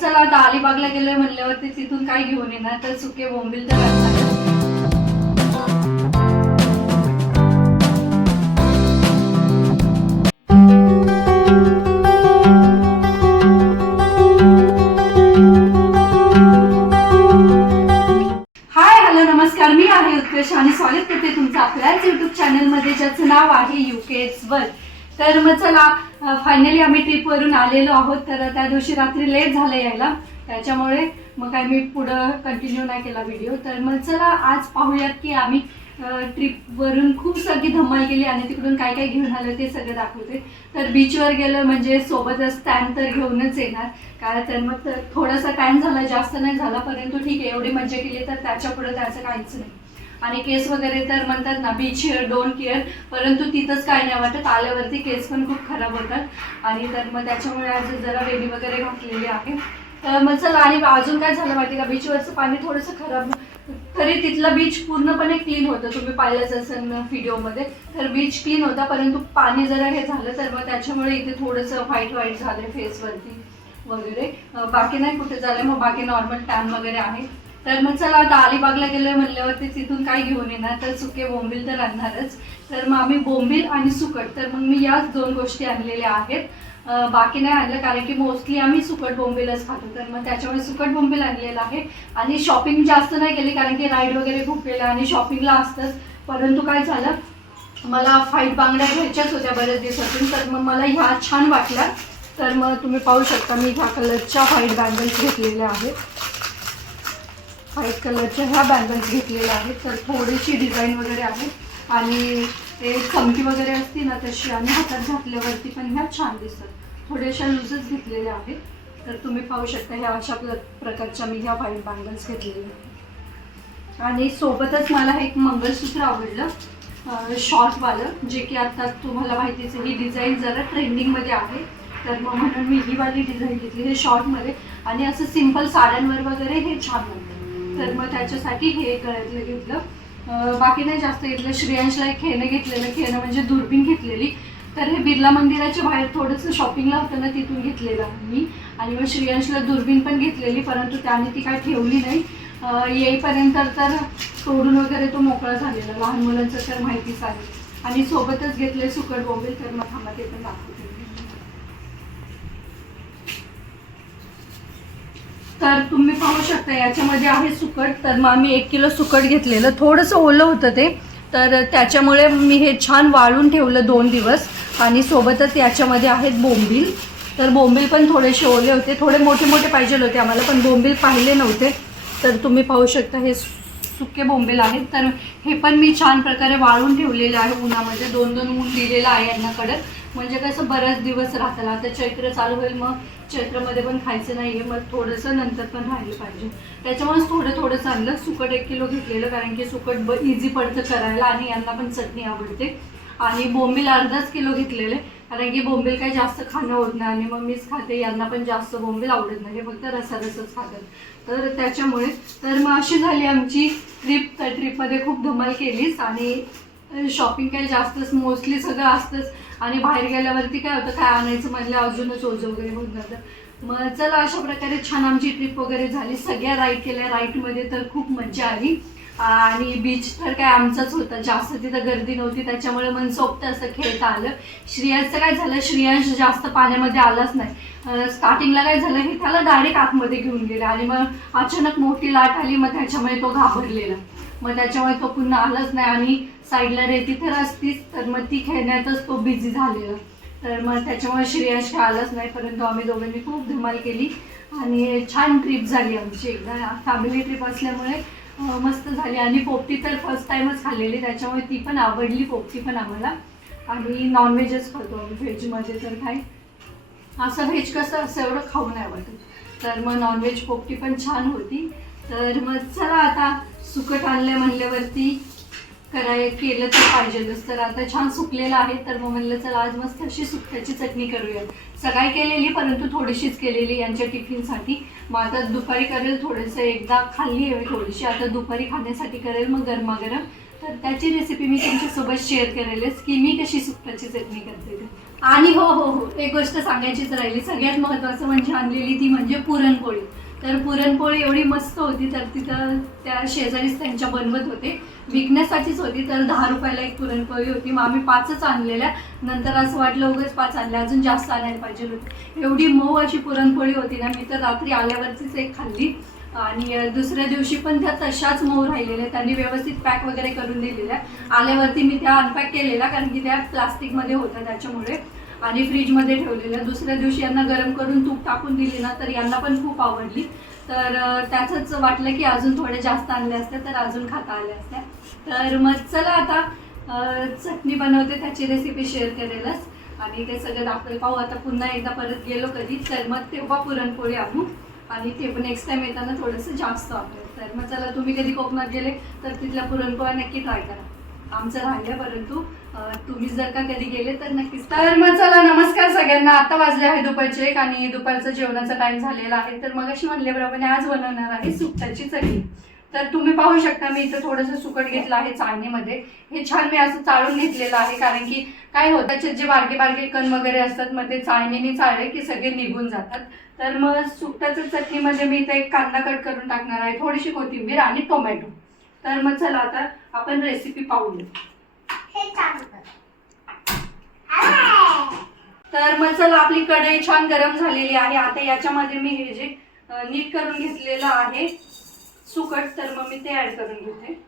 चला आता अलिबागला गेलोय म्हणल्यावरती तिथून काय घेऊन येणार तर सुके बोंबील तर हाय हॅलो नमस्कार. मी आहे उत्कर्ष आणि स्वागत करते तुमचं आपल्याच युट्यूब चॅनलमध्ये ज्याचं नाव आहे युकेच वर तर मग चला फायनली आम्ही ट्रिपवरून आलेलो आहोत. तर त्या दिवशी रात्री लेट झालं यायला. त्याच्यामुळे मग काय मी पुढं कंटिन्यू नाही केला व्हिडिओ तर मग चला आज पाहूयात की आम्ही ट्रिपवरून खूप सगळी धमाल केली आणि तिकडून काय काय घेऊन आलं ते सगळं दाखवते. तर बीचवर गेलं म्हणजे सोबतच टॅन तर घेऊनच येणार. काय तर मग तर थोडासा टॅन झाला जास्त नाही झाला परंतु ठीक आहे एवढी मजा केली तर त्याच्या पुढं त्याचं काहीच नाही. आणि केस वगैरे तर म्हणतात ना बीच हिअर डोंट केअर परंतु तिथंच काय नाही वाटत. आल्यावरती केस पण खूप खराब होतात. आणि तर मग त्याच्यामुळे आज जरा वेली वगैरे घातलेली आहे. तर मग चला आणि अजून काय झालं माहिती का? बीचवरचं पाणी थोडंसं खराब तरी तिथलं बीच पूर्णपणे क्लीन होतं. तुम्ही पाहिलंच असेल व्हिडिओमध्ये तर बीच क्लीन होता परंतु पाणी जरा हे झालं तर मग त्याच्यामुळे इथे थोडंसं व्हाईट व्हाईट झालं फेसवरती वगैरे. बाकी नाही कुठे झालं. मग बाकी नॉर्मल टॅन वगैरे आहे. तर मग चला आता अलिबागला गेलोय म्हणल्यावरती तिथून काय घेऊन येणार? तर सुके बोंबील तर आणणारच. तर मग आम्ही बोंबील आणि सुकट. तर मग मी याच दोन गोष्टी आणलेल्या आहेत. बाकी नाही आणलं कारण की मोस्टली आम्ही सुकट बोंबीलच खातो. तर मग त्याच्यामुळे सुकट बोंबील आणलेलं आहे. आणि शॉपिंग जास्त नाही केली कारण की राईड वगैरे खूप केलं आणि शॉपिंगला असतंच. परंतु काय झालं मला फाईट बांगड्या घ्यायच्याच होत्या बऱ्याच दिवसातून. तर मग मला ह्या छान वाटल्या. तर मग तुम्ही पाहू शकता मी ह्या कलरच्या फाईट बँगल्स घेतलेल्या आहेत. व्हाईट कलरच्या ह्या बँगल्स घेतलेल्या आहेत. तर थोडीशी डिझाईन वगैरे आहे. आणि ते चमकी वगैरे असती ना तशी आणि हातात घातल्यावरती पण ह्या छान दिसतात. थोड्याशा लूजच घेतलेल्या आहेत. तर तुम्ही पाहू शकता ह्या अशा प्र प्रकारच्या मी ह्या व्हाईट बँगल्स घेतलेल्या आहेत. आणि सोबतच मला एक मंगलसूत्र आवडलं शॉर्टवालं जे की आता तुम्हाला माहितीच ही डिझाईन जरा ट्रेंडिंगमध्ये आहे. तर मग म्हणून मी ही वाली डिझाईन घेतली हे शॉर्टमध्ये आणि असं सिंपल साड्यांवर वगैरे हे छान बनतं तर मग त्याच्यासाठी हे गळ्यातलं घेतलं. बाकी नाही जास्त घेतलं श्रेयांशला एक खेळणं घेतलेलं खेळणं म्हणजे दुर्बीण घेतलेली. तर हे बिर्ला मंदिराच्या बाहेर थोडंसं शॉपिंगला होतं ना तिथून घेतलेलं मी आणि मग श्रेयांशला दुर्बीण पण घेतलेली परंतु त्याने ती काय ठेवली नाही. येईपर्यंत तर तोडून वगैरे तो मोकळा झालेला लहान मुलांचं तर माहितीच आहे. आणि सोबतच घेतले सुकट बोंबील तर मग थांबा ते पण दाखवतो मी. तर तुम्ही पाहू शकता याच्यामध्ये आहे सुकट. तर मग आम्ही एक किलो सुकट घेतलेलं. थोडंसं ओलं होतं ते. तर त्याच्यामुळे मी हे छान वाळून ठेवलं दोन दिवस. आणि सोबतच याच्यामध्ये आहेत बोंबील. तर बोंबील पण थोडेसे ओले होते. थोडे मोठे मोठे पाहिजे होते आम्हाला पण बोंबील पाहिले नव्हते. तर तुम्ही पाहू शकता हे सुके बोंबील आहेत. तर हे पण मी छान प्रकारे वाळून ठेवलेले आहे उन्हामध्ये. दोन दोन ऊन दिलेलं आहे यांना कडक. म्हणजे कसं बराच दिवस राहतात. आता चैत्र चालू होईल मग चैत्रमध्ये पण खायचं नाही आहे मग थोडंसं नंतर पण राहिलं पाहिजे. त्याच्यामुळेच थोडं थोडंसं आणलं. सुकट एक किलो घेतलेलं कारण की सुकट ब इझी पडतं करायला आणि यांना पण चटणी आवडते. आणि बोंबील अर्धाच किलो घेतलेले कारण की बोंबील काही जास्त खाणं होत नाही आणि मग मीच खाते. यांना पण जास्त बोंबील आवडत नाही. हे फक्त रसा रसच खातात. तर त्याच्यामुळे तर मग अशी झाली आमची ट्रिप त्या ट्रिपमध्ये खूप धमाल केलीच आणि शॉपिंग काय जास्तच मोस्टली सगळं असतंच. आणि बाहेर गेल्यावरती काय होतं काय आणायचं म्हणलं अजूनच ओझं वगैरे होऊन जातं. मग चला अशा प्रकारे छान आमची ट्रिप वगैरे झाली. सगळ्या राईड केल्या. राईडमध्ये तर खूप मजा आली. आणि बीच तर काय आमचाच होता. जास्त तिथं गर्दी नव्हती. त्याच्यामुळे मनसोक्त असं खेळता आलं. श्रियांशचं काय झालं? श्रियांश जास्त पाण्यामध्ये आलाच नाही. स्टार्टिंगला काय झालं? हे त्याला डायरेक्ट आतमध्ये घेऊन गेले. आणि मग अचानक मोठी लाट आली. मग त्याच्यामुळे तो घाबरलेला. मग त्याच्यामुळे तो पुन्हा आलाच नाही आणि साईडला रेती तर असतीच. तर मग ती खेळण्यातच तो बिझी झालेला. तर मग त्याच्यामुळे श्रेयश काय आलाच नाही. परंतु आम्ही दोघांनी खूप धमाल केली. आणि छान ट्रिप झाली आमची. एकदा फॅमिली ट्रिप असल्यामुळे मस्त झाली. आणि पोपटी तर फर्स्ट टाईमच खाल्लेली. त्याच्यामुळे ती पण आवडली. पोपटी पण आम्हाला. आणि नॉनव्हेजच खातो आम्ही. व्हेजमध्ये तर काय? असं व्हेज कसं असं एवढं खाऊ नाही वाटत तर मग नॉनव्हेज पोपटी पण छान होती. तर मग चला आता सुकट आणलं म्हणल्यावरती कराय केलं तर पाहिजेलच तर आता छान सुकलेलं आहे तर मग म्हणलं चला आज मस्त अशी सुक्याची चटणी करूया सकाळी केलेली परंतु थोडीशीच केलेली यांच्या टिफिनसाठी. मग आता दुपारी करेल थोडंसं एकदा खाल्ली आहे थोडीशी. आता दुपारी खाण्यासाठी करेल मग गरमागरम. तर त्याची रेसिपी मी तुमच्यासोबत शेअर करेलच की मी कशी सुक्याची चटणी करते आणि हो हो हो एक गोष्ट सांगायचीच राहिली. सगळ्यात महत्त्वाचं म्हणजे आणलेली ती म्हणजे पुरणपोळी. तर पुरणपोळी एवढी मस्त होती तर तिथं त्या शेजारीच त्यांच्या बनवत होते. विकण्यासाठीच होती तर दहा रुपयाला एक पुरणपोळी होती. मग आम्ही पाचच आणलेल्या. नंतर असं वाटलं उगाच पाच आणल्या अजून जास्त आणायला पाहिजे होती. एवढी मऊ अशी पुरणपोळी होती ना मी तर रात्री आल्यावरतीच एक खाल्ली. आणि दुसऱ्या दिवशी पण त्या तशाच मऊ राहिलेल्या त्यांनी व्यवस्थित पॅक वगैरे करून दिलेल्या. आल्यावरती मी त्या अनपॅक केलेल्या कारण की त्या प्लास्टिकमध्ये होत्या त्याच्यामुळे. आणि फ्रीजमध्ये ठेवलेल्या दुसऱ्या दिवशी यांना गरम करून तूप टाकून दिली ना तर यांना पण खूप आवडली. तर त्याचंच वाटलं की अजून थोडे जास्त आणले असते तर अजून खाता आल्या असत्या. तर मग चला आता चटणी बनवते त्याची रेसिपी शेअर करेलच आणि ते सगळं दाखवेल पाहू आता पुन्हा एकदा परत गेलो कधी तर मग तेव्हा पुरणपोळी आणू. आणि ते पण नेक्स्ट टाइम येताना थोडंसं जास्त वाटेल. तर मग चला तुम्ही कधी कोकणात गेले तर तिथल्या पुरणपोळ्या नक्की ट्राय करा. आमचं राहिलं परंतु तुम्ही जर का कधी गेले तर नक्कीच. तर मग चला नमस्कार सगळ्यांना. आता वाजले आहे दुपारचे एक आणि दुपारचं जेवणाचा टाइम झालेला आहे. तर मग अशी म्हणल्याप्रमाणे आज बनवणार आहे सुकटाची चटणी. तर तुम्ही पाहू शकता मी इथं थोडंसं सुकट घेतलं आहे चाळणीमध्ये. हे छान मी असं चाळून घेतलेलं आहे कारण की काय होतं त्याचे जे बारके बारके कण वगैरे असतात मग ते चाळणीने चाळले की सगळे निघून जातात. तर मग सुकटाच्या चटणीमध्ये मी इथं एक कांदा कट करून टाकणार आहे थोडीशी कोथिंबीर आणि टोमॅटो. तर मग चला आता आपण रेसिपी पाहूया. तर मग चला आपली कढई छान गरम झालेली आहे. आता याच्यामध्ये मी हे जे नीट करून घेतलेलं आहे सुकट तर मग मी ते ऍड करून घेते.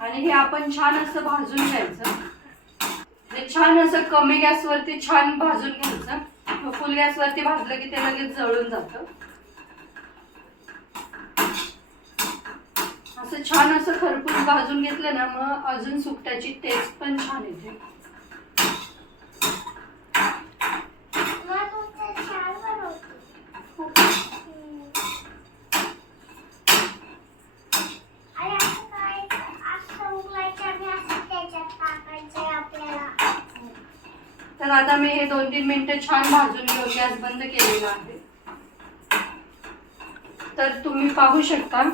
आणि हे आपण छान असं भाजून घ्यायचं. छान असं कमी गॅसवरती छान भाजून घ्यायचं. फुल गॅसवरती भाजलं की ते लगेच जळून जातं. असं छान असं खरपूस भाजून घेतलं ना मग अजून सुकट्याची टेस्ट पण छान येते. तर आता मी हे दोन तीन मिनिटं छान भाजून घेऊन गॅस बंद केलेला आहे. तर तुम्ही पाहू शकता.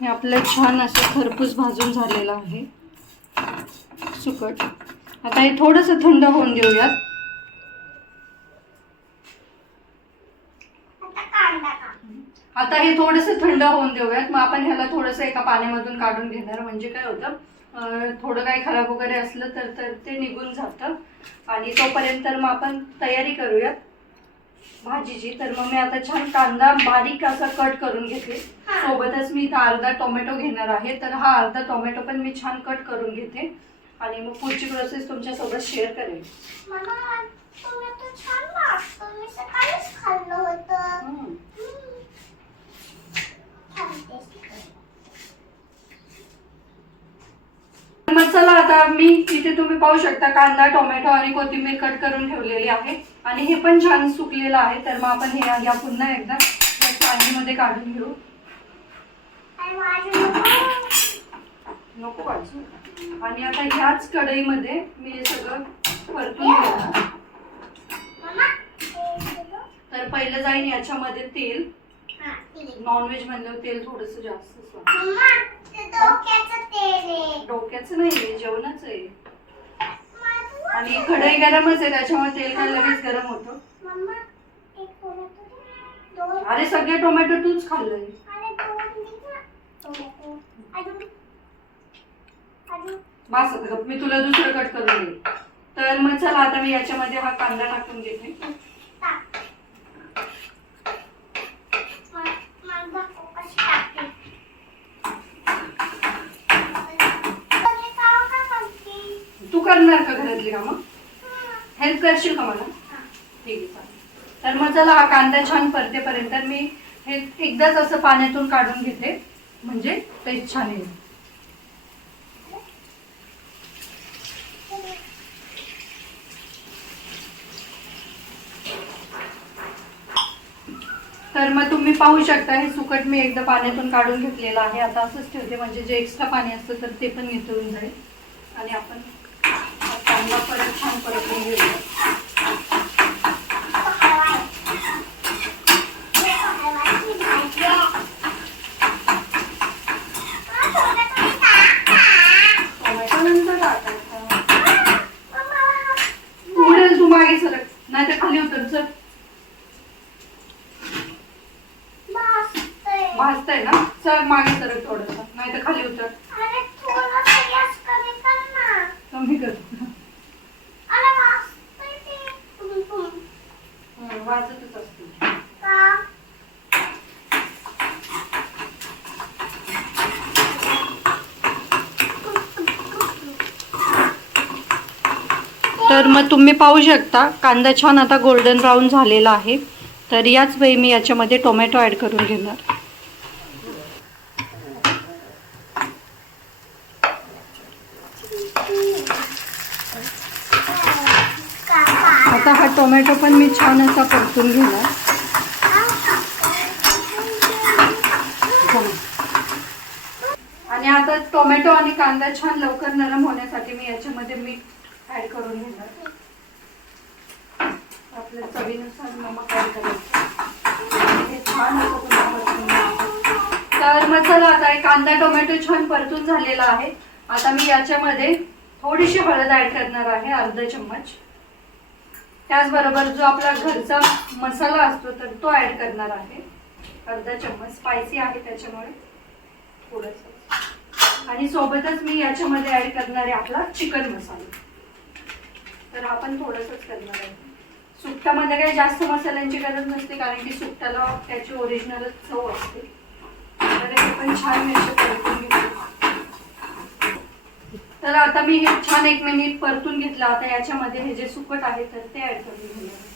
हे आपलं छान असं खरपूस भाजून झालेलं आहे. सुकट. आता हे थोडंसं थंड होऊन देऊयात. आता हे थोडंसं थंड होऊन देऊयात. मग आपण ह्याला थोडंसं एका पाण्यामधून काढून घेणार. म्हणजे काय होतं थोडं काही खराब वगैरे असलं तर तर ते निघून जातं. आणि तोपर्यंत मग आपण तयारी करूयात. भाजीची. तर मग मी आता छान कांदा बारीक असा कट करून घेते. सोबतच मी इथं अर्धा टोमॅटो घेणार आहे. तर हा अर्धा टोमॅटो पण मी छान कट करून घेते. आणि मग पुढची प्रोसेस तुमच्यासोबत शेअर तर छान लागतं. मी सकाळीच खाल्लं होतं. हम्म. हम्म. छान tasty. मग चला आता मी इथे तुम्ही पाहू शकता कांदा टोमॅटो आणि कोथिंबीर कट करून ठेवलेली आहे. आणि हे पण छान सुकलेलं आहे तर मग आपण हे या पुन्हा एकदा पाणीमध्ये काढून घेऊ. नको पाहिजे आणि आता ह्याच कढईमध्ये मी हे सगळं परतून घेणार तर पहिलं जाईन याच्यामध्ये तेल. नॉनव्हेज म्हणल्यावर तेल थोडंसं जास्त डोक्याचं तेल आहे. डोक्याचं नाही जेवणाचं आहे. आणि कढई गरमच आहे त्याच्यामुळे तेल काय लगेच गरम होतं. अरे सगळे टोमॅटो तूच खाल्लंय. बस मी तुला दुसरं कट करून तर मग चला आता मी याच्यामध्ये हा कांदा टाकून घेते टाक. मा- मला दाखव कशी टाकते. अरे, काव का करते? तू करणार का घरातली कामं हा. हेल्प करशील का मला हा. ठीक आहे चला हा कांदा छान परतेपर्यंत मी हे एकदाच असं पाण्यातून काढून घेते. म्हणजे ते छान येईल. तर मग तुम्ही पाहू शकता हे सुकट मी एकदा पाण्यातून काढून घेतलेलं आहे. आता असंच ठेवते म्हणजे जे एक्स्ट्रा पाणी असतं तर ते पण निथळून जाईल. आणि आपण कांदा परत छान परतून घेऊया टोमॅटो नंतर टाक खाली उतर चल भाजतंय. भाजतंय ना चल मागे सरक थोडस नाही तर खाली उतर अरे थोडंसं गॅस कमी कर ना. कमी कर अरे भाजतंय ते. पुम, पुम. वाजतच असते. तर मग तुम्ही पाहू शकता कांदा छान आता गोल्डन ब्राऊन झालेला आहे. तर याच वेळी मी याच्यामध्ये टोमॅटो ॲड करून घेणार. आता हा टोमॅटो पण मी छान असा परतून घेणार. हो. आणि आता टोमॅटो आणि कांदा छान लवकर नरम होण्यासाठी मी याच्यामध्ये मीठ ॲड करून घेणार. आपल्या चवीनुसार नमक ॲड करायचं हे छान परतून तर मग चला आता कांदा टोमॅटो छान परतून झालेला आहे. आता मी याच्यामध्ये थोडीशी हळद ॲड करणार आहे अर्धा चम्मच. त्याचबरोबर जो आपला घरचा मसाला असतो तर तो ॲड करणार आहे. अर्धा चम्मच स्पायसी आहे त्याच्यामुळे. थोडंसं. आणि सोबतच मी याच्यामध्ये ॲड करणार आहे आपला चिकन मसाला. तर आपण थोडंसंच करणार आहे. सुकटामध्ये काही जास्त मसाल्यांची गरज नसते कारण की सुकटाला त्याची ओरिजिनलच चव असते. तर हे पण छान मी तर आता मी हे छान एक मिनिट परतून घेतलं. आता याच्यामध्ये हे जे सुकट आहे तर ते ऍड करून घेणार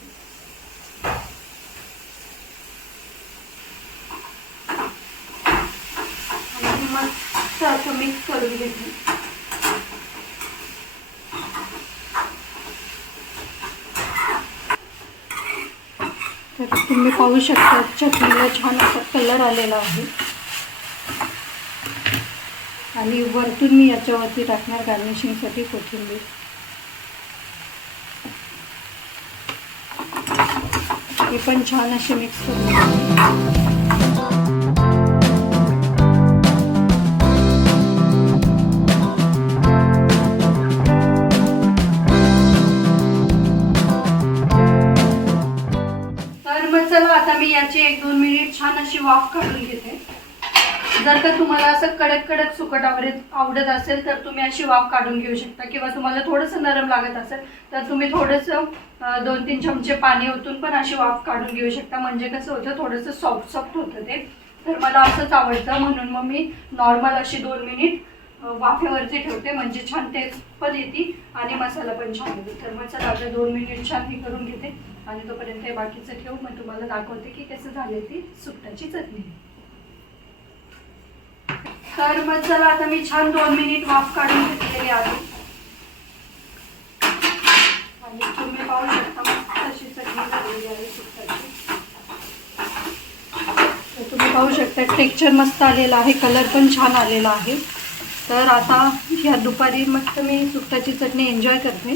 आणि मस्त असं मिक्स करून घेते तर तुम्ही पाहू शकता चटणीला छान असा कलर आलेला आहे. आणि वरतून मी याच्यावरती टाकणार गार्निशिंगसाठी कोथिंबीर. हे पण छान असे मिक्स करून तर मग चला आता मी याची एक दोन मिनिट छान अशी वाफ काढून घेते. जर का तुम्हाला असं कडक कडक सुकट आवडत आवडत असेल तर तुम्ही अशी वाफ काढून घेऊ शकता. किंवा तुम्हाला थोडंसं नरम लागत असेल तर तुम्ही थोडंसं दोन तीन चमचे पाणी ओतून पण अशी वाफ काढून घेऊ शकता. म्हणजे कसं होतं थोडंसं सॉफ्ट सॉफ्ट होतं ते. तर मला असंच आवडतं. म्हणून मग मी नॉर्मल अशी दोन मिनिट वाफेवरती ठेवते. म्हणजे छान टेस्ट पण येते आणि मसाला पण छान येतो. तर मग चला दोन मिनिट छान मी करून घेते. आणि तोपर्यंत हे बाकीचं ठेवून मग तुम्हाला दाखवते की कसं झाले ती सुकटाची चटणी. तर मग चला आता मी छान दोन मिनिट वाफ काढून घेतलेली आहे. आणि तुम्ही पाहू शकता मस्त अशी चटणी झालेली आहे तर तुम्ही पाहू शकता टेक्स्चर मस्त आलेला आहे कलर पण छान आलेला आहे. तर आता ह्या दुपारी मस्त मी सुकटाची चटणी एन्जॉय करते.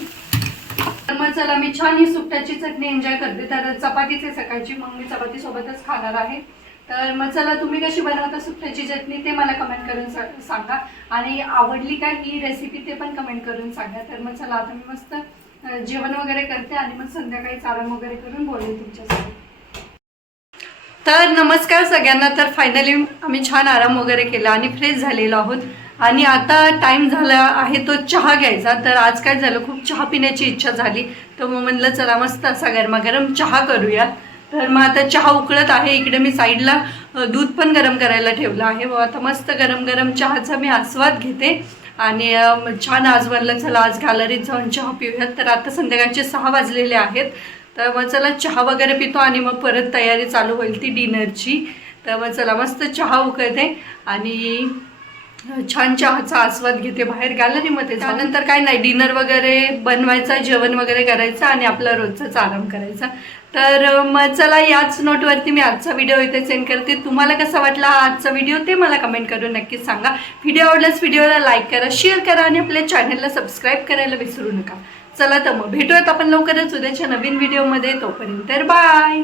तर मग चला मी छान ही सुकटाची चटणी एन्जॉय करते. तर चपातीचे सकाळची मग मी चपाती सोबतच खाणार आहे. तर मग चला तुम्ही कशी बनवता सुकटाची चटणी ते मला कमेंट करून सा- सांगा. आणि आवडली का ही रेसिपी ते पण कमेंट करून सांगा. तर मग चला आता मी मस्त जेवण वगैरे करते आणि मग संध्याकाळी आराम वगैरे करून बोलेन तुमच्यासोबत. तर नमस्कार सगळ्यांना. तर फायनली आम्ही छान आराम वगैरे केला आणि फ्रेश झालेलो आहोत. आणि आता टाईम झाला आहे तो चहा घ्यायचा. तर आज काय झालं खूप चहा पिण्याची इच्छा झाली. तर मग म्हणलं चला मस्त असा गरमागरम चहा करूया. तर मग आता चहा उकळत आहे. इकडे मी साईडला दूध पण गरम करायला ठेवलं आहे. व आता मस्त गरम गरम चहाचा मी आस्वाद घेते. आणि छान आज चला आज गॅलरीत जाऊन चहा पिऊयात. तर आता संध्याकाळचे सहा वाजलेले आहेत. तर मग चला चहा वगैरे पितो आणि मग परत तयारी चालू होईल ती डिनरची. तर मग चला मस्त चहा उकळते. आणि छान चहाचा आस्वाद घेते बाहेर गॅलरीमध्ये त्यानंतर काय नाही डिनर वगैरे बनवायचा जेवण वगैरे करायचं आणि आपला रोजचाच आराम करायचा. तर मग चला याच नोटवरती मी आजचा व्हिडिओ इथे सेंड करते. तुम्हाला कसा वाटला हा आजचा व्हिडिओ ते मला कमेंट करून नक्कीच सांगा. व्हिडिओ आवडल्यास व्हिडिओला लाईक करा शेअर करा आणि आपल्या चॅनलला सबस्क्राईब करायला विसरू नका. चला तर मग भेटूयात आपण लवकरच उद्याच्या नवीन व्हिडिओमध्ये तोपर्यंत तर बाय